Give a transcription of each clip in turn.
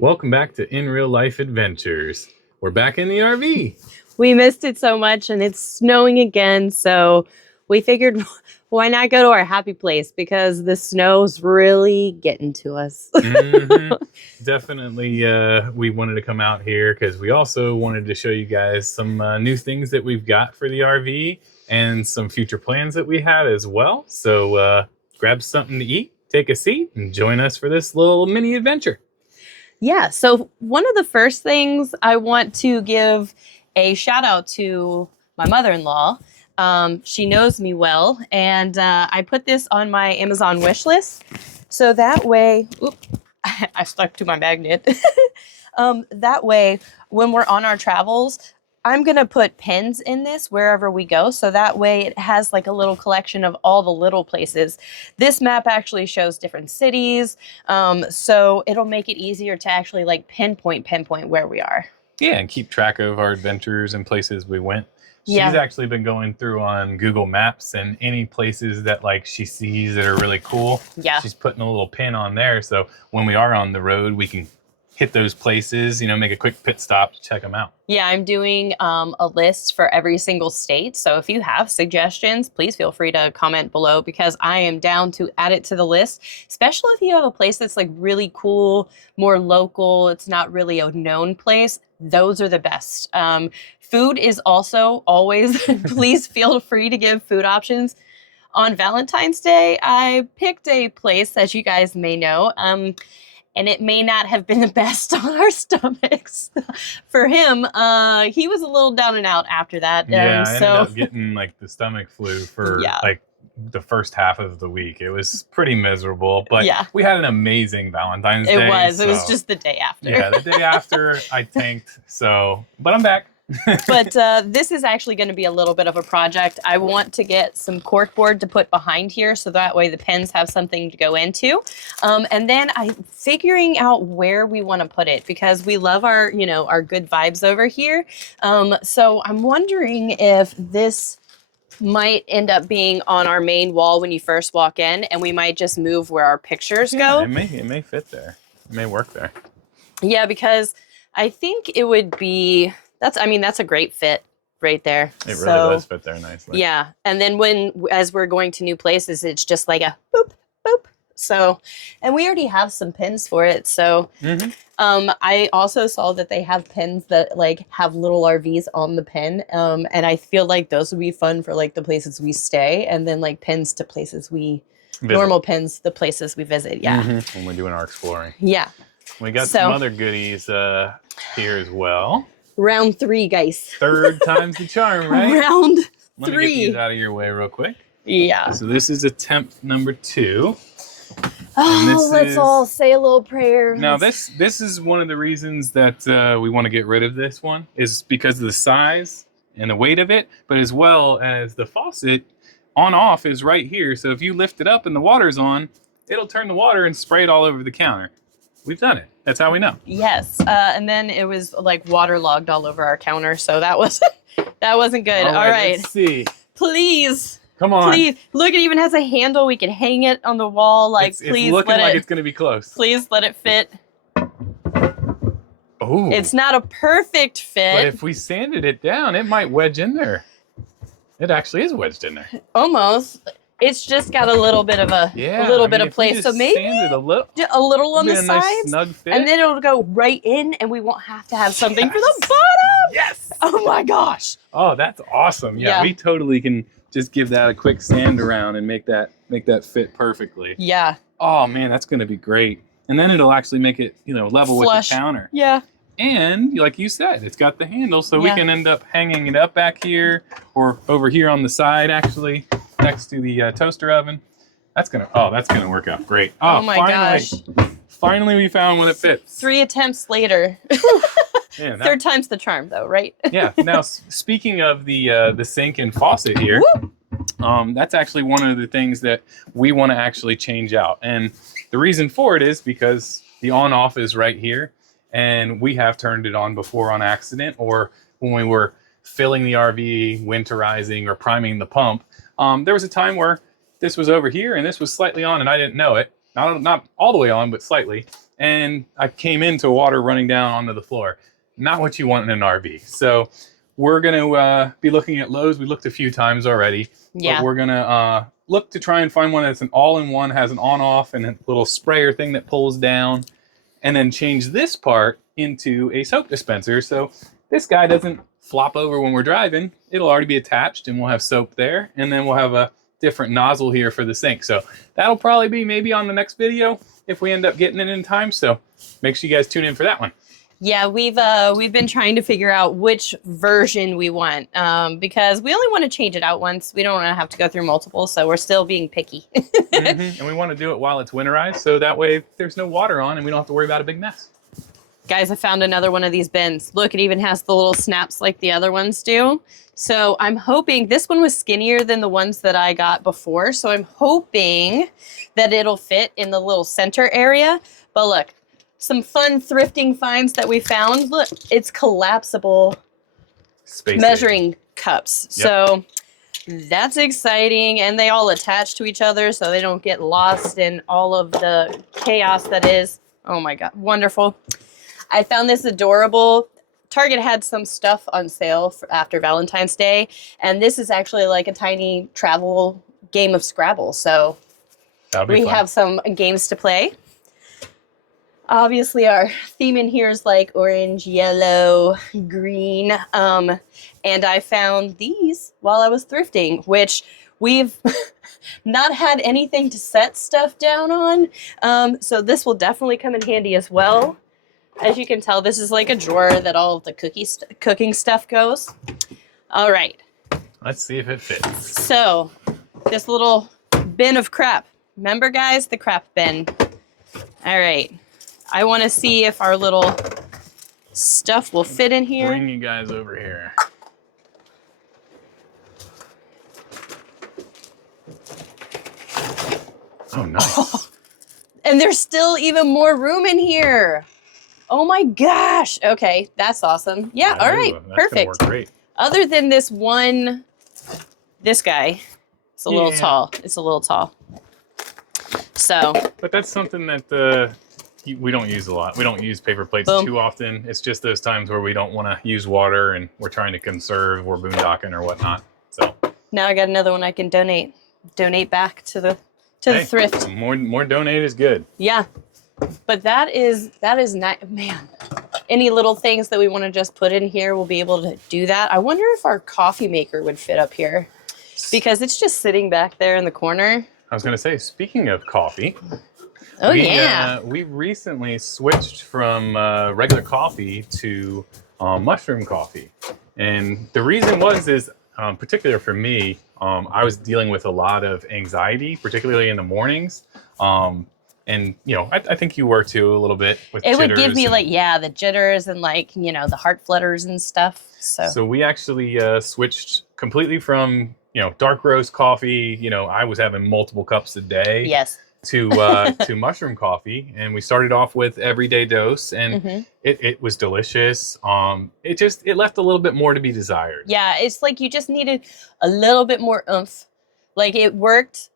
Welcome back to In Real Life Adventures. We're back in the RV. We missed it so much and it's snowing again, so we figured why not go to our happy place because the snow's really getting to us. Definitely, we wanted to come out here because we also wanted to show you guys some new things that we've got for the RV and some future plans that we have as well. So grab something to eat, take a seat, and join us for this little mini adventure. Yeah, so one of the first things I want to give a shout out to my mother-in-law. She knows me well, and I put this on my Amazon wish list. So that way, I stuck to my magnet. That way, when we're on our travels, I'm going to put pins in this wherever we go. So that way it has like a little collection of all the little places. This map actually shows different cities. So it'll make it easier to actually like pinpoint where we are. Yeah, and keep track of our adventures and places we went. She's actually been going through on Google Maps, and any places that like she sees that are really cool, she's putting a little pin on there. So when we are on the road, we can hit those places, you know, make a quick pit stop to check them out. Yeah, I'm doing a list for every single state. So if you have suggestions, please feel free to comment below because I am down to add it to the list, especially if you have a place that's like really cool, more local, it's not really a known place. Those are the best. Food is also always, please feel free to give food options. On Valentine's Day, I picked a place that you guys may know. And it may not have been the best on our stomachs. For him, he was a little down and out after that. Yeah, I ended up getting like the stomach flu for like the first half of the week. It was pretty miserable, but we had an amazing Valentine's Day. It was just the day after. Yeah, the day after I tanked, but I'm back. But this is actually going to be a little bit of a project. I want to get some corkboard to put behind here so that way the pins have something to go into. And then I'm figuring out where we want to put it because we love our, you know, our good vibes over here. So I'm wondering if this might end up being on our main wall when you first walk in, and we might just move where our pictures go. It may fit there. It may work there. Yeah, because I think it would be... That's a great fit right there. It really does fit there nicely. Yeah. And then as we're going to new places, it's just like a boop, boop. So, and we already have some pins for it. So, I also saw that they have pins that like have little RVs on the pin. And I feel like those would be fun for like the places we stay, and then like pins to places we visit. Normal pins, the places we visit. Yeah. When we're doing our exploring. Yeah. We got some other goodies here as well. Round 3, guys. Third time's the charm, right? Round 3. Let me get these out of your way real quick. Yeah. So this is attempt number 2. Oh, let's all say a little prayer. Now this is one of the reasons that we want to get rid of this one is because of the size and the weight of it, but as well as the faucet on off is right here. So if you lift it up and the water's on, it'll turn the water and spray it all over the counter. We've done it. That's how we know. Yes. And then it was like waterlogged all over our counter. So that wasn't good. All right. Let's see. Please. Come on. Please. Look, it even has a handle. We can hang it on the wall. Like, please. It's looking like it's going to be close. Please let it fit. Oh. It's not a perfect fit. But if we sanded it down, it might wedge in there. It actually is wedged in there. Almost. It's just got a little bit of bit of place. So maybe a little on the sides, nice snug fit. And then it'll go right in, and we won't have to have something for the bottom. Yes. Oh my gosh. Oh, that's awesome. Yeah, we totally can just give that a quick sand around and make that fit perfectly. Yeah. Oh man, that's going to be great. And then it'll actually make it, level flush with the counter. Yeah. And like you said, it's got the handle, so we can end up hanging it up back here or over here on the side, actually, next to the toaster oven. That's gonna work out great. Oh my gosh! Finally, we found one that fits. 3 attempts later. Man, third time's the charm, though, right? Yeah. Now, speaking of the sink and faucet here, that's actually one of the things that we want to actually change out, and the reason for it is because the on-off is right here. And we have turned it on before on accident, or when we were filling the RV, winterizing, or priming the pump. There was a time where this was over here and this was slightly on and I didn't know it. Not all the way on, but slightly. and I came into water running down onto the floor. Not what you want in an RV. So we're going to be looking at Lowe's. We looked a few times already. Yeah. But we're going to look to try and find one that's an all-in-one, has an on-off and a little sprayer thing that pulls down, and then change this part into a soap dispenser. So this guy doesn't flop over when we're driving. It'll already be attached, and we'll have soap there. And then we'll have a different nozzle here for the sink. So that'll probably be maybe on the next video if we end up getting it in time. So make sure you guys tune in for that one. Yeah, we've been trying to figure out which version we want because we only want to change it out once. We don't want to have to go through multiple, so we're still being picky. And we want to do it while it's winterized, so that way there's no water on and we don't have to worry about a big mess. Guys, I found another one of these bins. Look, it even has the little snaps like the other ones do. So I'm hoping, this one was skinnier than the ones that I got before, so I'm hoping that it'll fit in the little center area. But look, some fun thrifting finds that we found. Look, it's collapsible Space measuring cups. Yep. So that's exciting. And they all attach to each other so they don't get lost in all of the chaos that is. Oh my God, wonderful. I found this adorable. Target had some stuff on sale for after Valentine's Day. And this is actually like a tiny travel game of Scrabble. So we have some games to play. Obviously, our theme in here is like orange, yellow, green. And I found these while I was thrifting, which we've not had anything to set stuff down on. So this will definitely come in handy as well. As you can tell, this is like a drawer that all of the cooking stuff goes. All right. Let's see if it fits. So this little bin of crap. Remember, guys, the crap bin. All right. I want to see if our little stuff will fit in here. Bring you guys over here. Oh, nice. And there's still even more room in here. Oh my gosh. Okay, that's awesome. Yeah, all right, perfect. Work great. Other than this guy, it's a little tall. It's a little tall. So. But that's something that we don't use a lot. We don't use paper plates too often. It's just those times where we don't want to use water and we're trying to conserve, we're boondocking or whatnot. So now I got another one I can donate back to the thrift. More donate is good. Yeah. But that is not, man, any little things that we want to just put in here, we'll be able to do that. I wonder if our coffee maker would fit up here because it's just sitting back there in the corner. I was going to say, speaking of coffee. We recently switched from regular coffee to mushroom coffee. And the reason is particular for me, I was dealing with a lot of anxiety, particularly in the mornings. And, you know, I think you were too a little bit with jitters. It would give me the jitters and the heart flutters and stuff. So we actually switched completely from, dark roast coffee. I was having multiple cups a day. Yes. To mushroom coffee. And we started off with everyday dose and it was delicious. It left a little bit more to be desired. Yeah, it's like you just needed a little bit more oomph. Like it worked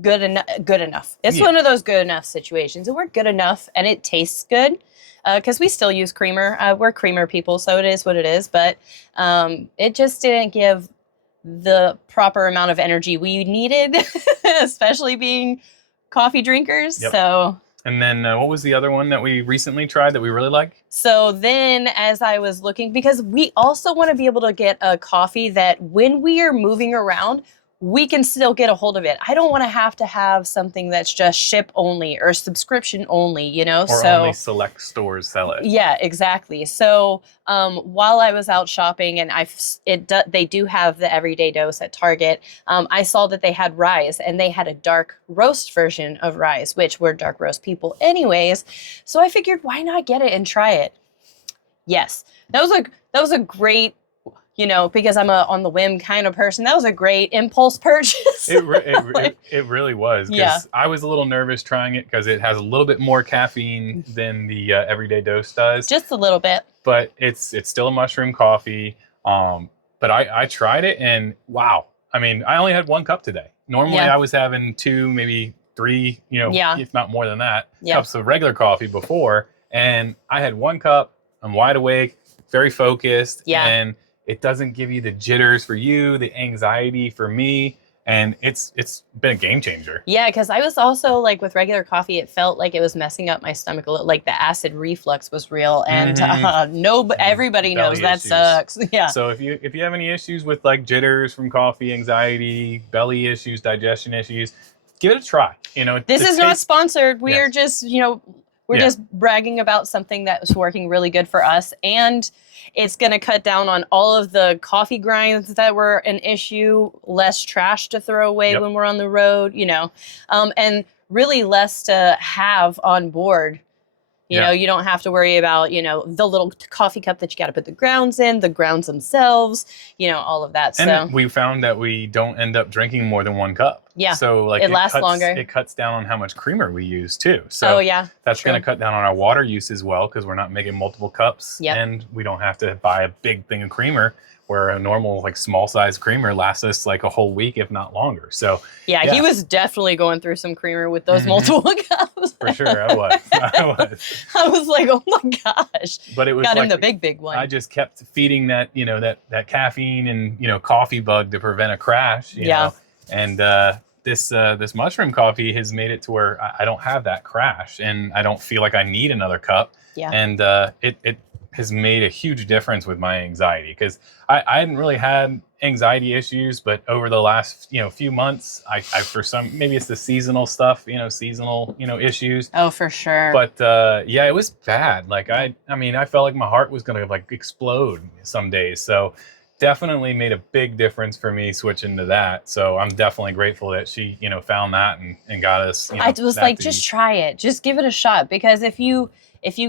good enough. It's one of those good enough situations. It worked good enough and it tastes good because we still use creamer. We're creamer people, so it is what it is. But it just didn't give the proper amount of energy we needed, especially being coffee drinkers. Yep. So. And then what was the other one that we recently tried that we really like? So then as I was looking, because we also want to be able to get a coffee that when we are moving around, we can still get a hold of it. I don't want to have something that's just ship only or subscription only, Or only select stores sell it. Yeah, exactly. So while I was out shopping and they do have the everyday dose at Target, I saw that they had Rise and they had a dark roast version of Rise, which we're dark roast people anyways. So I figured, why not get it and try it? Yes, that was a great, because I'm a on the whim kind of person. That was a great impulse purchase. It really was. Yeah. I was a little nervous trying it because it has a little bit more caffeine than the everyday dose does. Just a little bit. But it's still a mushroom coffee. But I tried it and wow. I mean, I only had one cup today. Normally I was having two, maybe 3, Yeah. if not more than that, Yeah. cups of regular coffee before. And I had 1 cup. I'm wide awake, very focused. Yeah. And it doesn't give you the jitters for you, the anxiety for me. And it's been a game changer. Yeah, because I was also like with regular coffee, it felt like it was messing up my stomach a little. Like the acid reflux was real, and everybody knows Belly that issues. sucks. Yeah. So if you have any issues with like jitters from coffee, anxiety, belly issues, digestion issues, give it a try. This the is not taste- sponsored. We Yes. are just, we're Yeah. just bragging about something that was working really good for us, and it's going to cut down on all of the coffee grinds that were an issue, less trash to throw away Yep. when we're on the road, and really less to have on board. You don't have to worry about, the little coffee cup that you got to put the grounds in, the grounds themselves, all of that. And we found that we don't end up drinking more than 1 cup. Yeah. So like it lasts longer. It cuts down on how much creamer we use too. So that's true. going to cut down on our water use as well, because we're not making multiple cups. Yep. And we don't have to buy a big thing of creamer, where a normal like small size creamer lasts us like a whole week, if not longer. So yeah, he was definitely going through some creamer with those multiple cups. For sure, I was. I was like, oh my gosh. But it was got like, him the big one. I just kept feeding that, that caffeine and coffee bug to prevent a crash. You know? And this mushroom coffee has made it to where I don't have that crash, and I don't feel like I need another cup. Yeah. And it has made a huge difference with my anxiety, because I hadn't really had anxiety issues, but over the last few months, I for some, maybe it's the seasonal stuff, seasonal issues. Oh, for sure. But it was bad. Like I felt like my heart was gonna like explode some days. So definitely made a big difference for me switching to that. So I'm definitely grateful that she found that and got us. I was like, just try it, just give it a shot, because if you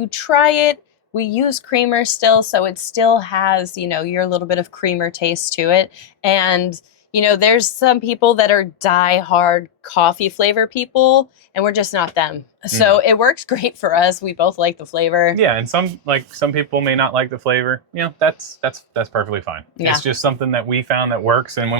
try it, we use creamer still, so it still has, your little bit of creamer taste to it. And, there's some people that are die-hard coffee flavor people, and we're just not them. So it works great for us. We both like the flavor. Yeah, and some people may not like the flavor. That's perfectly fine. Yeah. It's just something that we found that works. And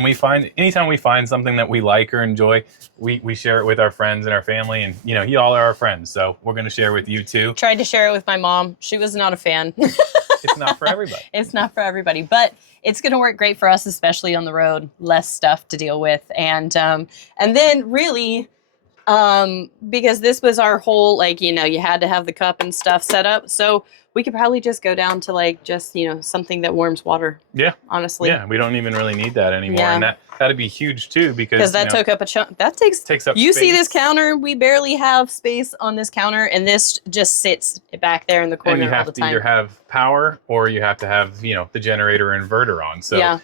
anytime we find something that we like or enjoy, we share it with our friends and our family. And you all are our friends, so we're gonna share with you too. Tried to share it with my mom. She was not a fan. It's not for everybody. It's not for everybody, but it's going to work great for us, especially on the road. Less stuff to deal with, and then really, because this was our whole you had to have the cup and stuff set up, so we could probably just go down to just something that warms water. Yeah, honestly. Yeah, we don't even really need that anymore, Yeah. and that'd be huge too, because that took up a chunk. That takes up. You space. see this counter? We barely have space on this counter, and this just sits back there in the corner and you all have the to time. either have power or you have to have the generator or inverter on. So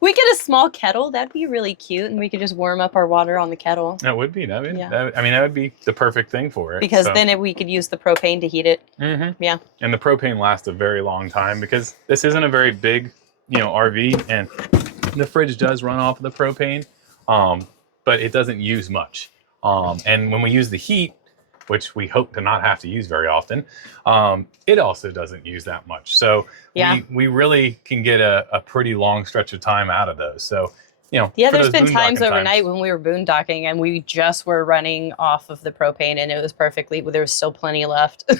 we get a small kettle. That'd be really cute, and we could just warm up our water on the kettle. That would be that would be the perfect thing for it, because then we could use the propane to heat it. Yeah. And the propane lasts a very long time, because this isn't a very big RV, and the fridge does run off of the propane, but it doesn't use much. And when we use the heat, which we hope to not have to use very often, it also doesn't use that much. So we really can get a pretty long stretch of time out of those. So, there's been times overnight when we were boondocking and we just were running off of the propane, and it was there was still plenty left.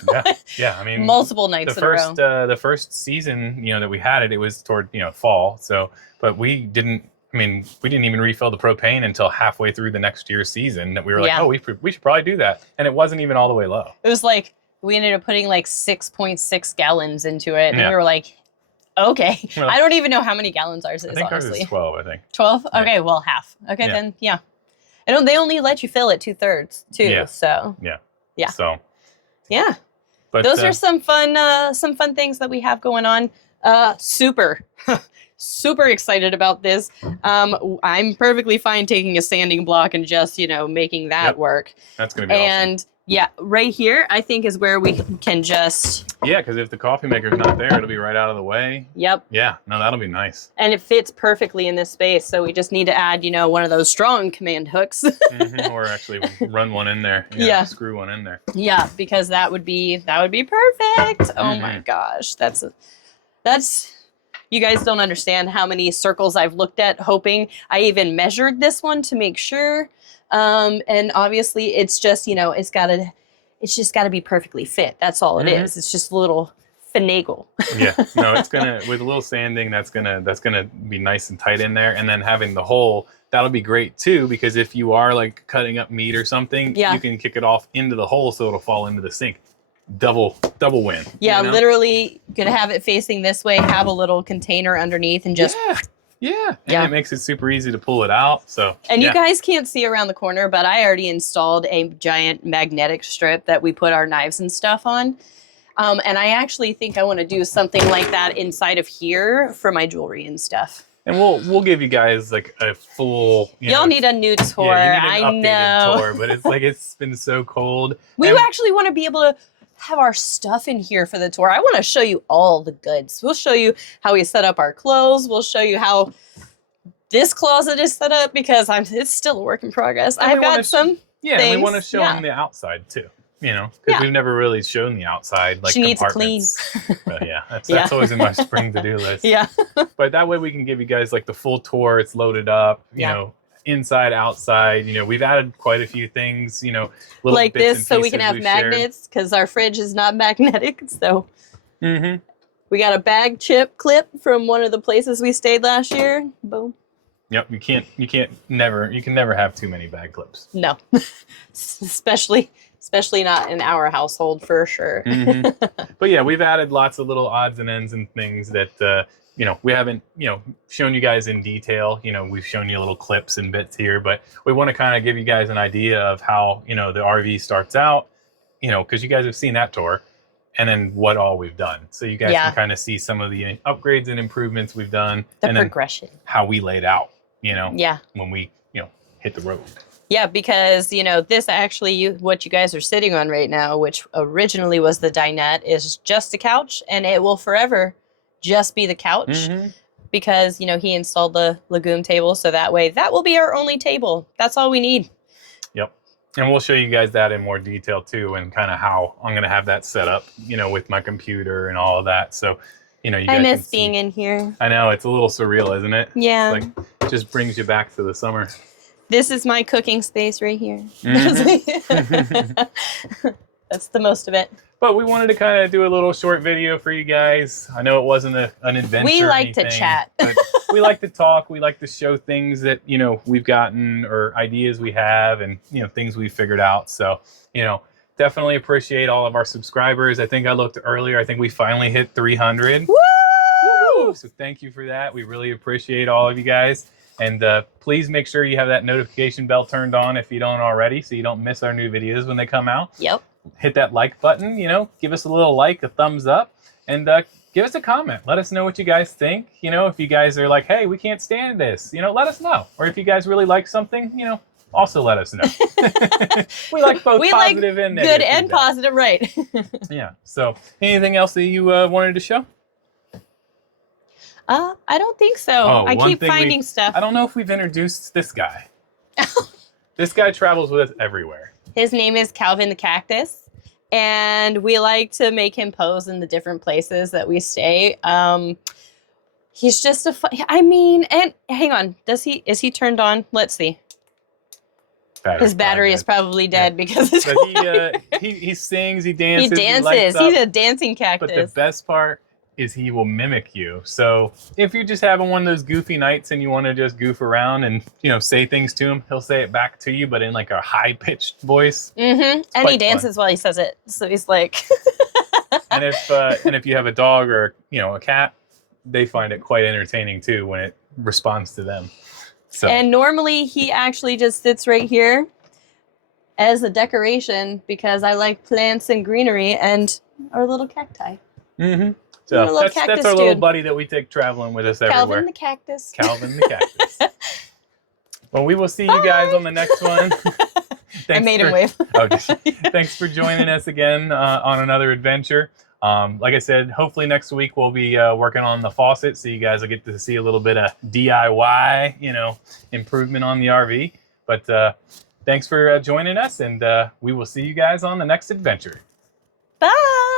Yeah. I mean, multiple nights in a row. The first season, that we had it was toward, fall. So, but we didn't even refill the propane until halfway through the next year's season, that we were like, oh, we should probably do that. And it wasn't even all the way low. It was like, we ended up putting 6.6 gallons into it. And we were like, okay. Well, I don't even know how many gallons ours is, honestly. Ours is 12, I think. 12? Okay, well, half. Okay, then, And they only let you fill it 2/3, too. Yeah. So. Yeah. So. Yeah. But those are some fun things that we have going on. Super excited about this. I'm perfectly fine taking a sanding block and just, making that work. That's going to be awesome. Yeah, right here, I think, is where we can just... Yeah, because if the coffee maker's not there, it'll be right out of the way. Yep. Yeah, no, that'll be nice. And it fits perfectly in this space, so we just need to add, one of those strong command hooks. Or actually run one in there. Screw one in there. Yeah, because that would be perfect. Oh my gosh, that's... You guys don't understand how many circles I've looked at hoping. I even measured this one to make sure. And obviously it's just, it's just gotta be perfectly fit. That's all it is. It's just a little finagle. Yeah, no, it's gonna, with a little sanding, that's gonna be nice and tight in there. And then having the hole, that'll be great too, because if you are like cutting up meat or something, you can kick it off into the hole so it'll fall into the sink. Double win. Yeah, literally gonna have it facing this way, have a little container underneath, and just and it makes it super easy to pull it out. So you guys can't see around the corner, but I already installed a giant magnetic strip that we put our knives and stuff on. And I actually think I want to do something like that inside of here for my jewelry and stuff. And we'll give you guys like a full. Y'all need a new tour. Yeah, you need an I updated know. tour, but it's like it's been so cold. We actually want to be able to have our stuff in here for the tour. I want to show you all the goods. We'll show you how we set up our clothes. We'll show you how this closet is set up because it's still a work in progress. I've got some things. We want to show them the outside too. Because we've never really shown the outside, like she needs to clean. But that's always in my spring to-do list. Yeah. But that way we can give you guys like the full tour. It's loaded up, you know, inside, outside. We've added quite a few things, little like bits this, and so we pieces can have we've magnets because our fridge is not magnetic. So shared. we got a bag chip clip from one of the places we stayed last year. Boom. Yep, you can never have too many bag clips. No, especially not in our household for sure. But yeah, we've added lots of little odds and ends and things that we haven't shown you guys in detail. We've shown you little clips and bits here, but we want to kind of give you guys an idea of how the RV starts out. Because you guys have seen that tour, and then what all we've done, so you guys can kind of see some of the upgrades and improvements we've done, the progression, how we laid out. When we hit the road. Yeah, because, this actually, what you guys are sitting on right now, which originally was the dinette, is just a couch, and it will forever just be the couch because, he installed the legume table, so that way that will be our only table. That's all we need. Yep. And we'll show you guys that in more detail, too, and kind of how I'm going to have that set up, with my computer and all of that. So, you guys I miss being in here. I know, it's a little surreal, isn't it? Yeah. It's like, it just brings you back to the summer. This is my cooking space right here. That's the most of it. But we wanted to kind of do a little short video for you guys. I know it wasn't an adventure. We like to chat. But we like to talk. We like to show things that, we've gotten or ideas we have and, things we've figured out. So, definitely appreciate all of our subscribers. I think I looked earlier. I think we finally hit 300. Woo! So thank you for that. We really appreciate all of you guys. And please make sure you have that notification bell turned on if you don't already, so you don't miss our new videos when they come out. Yep. Hit that like button, give us a little like, a thumbs up, and give us a comment. Let us know what you guys think. If you guys are like, hey, we can't stand this, let us know. Or if you guys really like something, also let us know. We like both positive and negative. Good and positive, right. Yeah. So anything else that you wanted to show? I don't think so. I keep finding stuff. I don't know if we've introduced this guy. This guy travels with us everywhere. His name is Calvin the Cactus, and we like to make him pose in the different places that we stay. He's just and hang on, is he turned on? Let's see. His battery is probably dead because it's he sings, he dances. He's a dancing cactus. But the best part is he will mimic you. So if you're just having one of those goofy nights and you want to just goof around and say things to him, he'll say it back to you, but in like a high-pitched voice. And he dances while he says it. So he's like and if you have a dog or a cat, they find it quite entertaining too when it responds to them. So. And normally he actually just sits right here as a decoration because I like plants and greenery and our little cacti. So that's our little buddy that we take traveling with us everywhere. Calvin the Cactus. Calvin the Cactus. Well, we will see you guys on the next one. I made him wave. Thanks for joining us again on another adventure. Like I said, hopefully next week we'll be working on the faucet, so you guys will get to see a little bit of DIY, improvement on the RV. But thanks for joining us, and we will see you guys on the next adventure. Bye.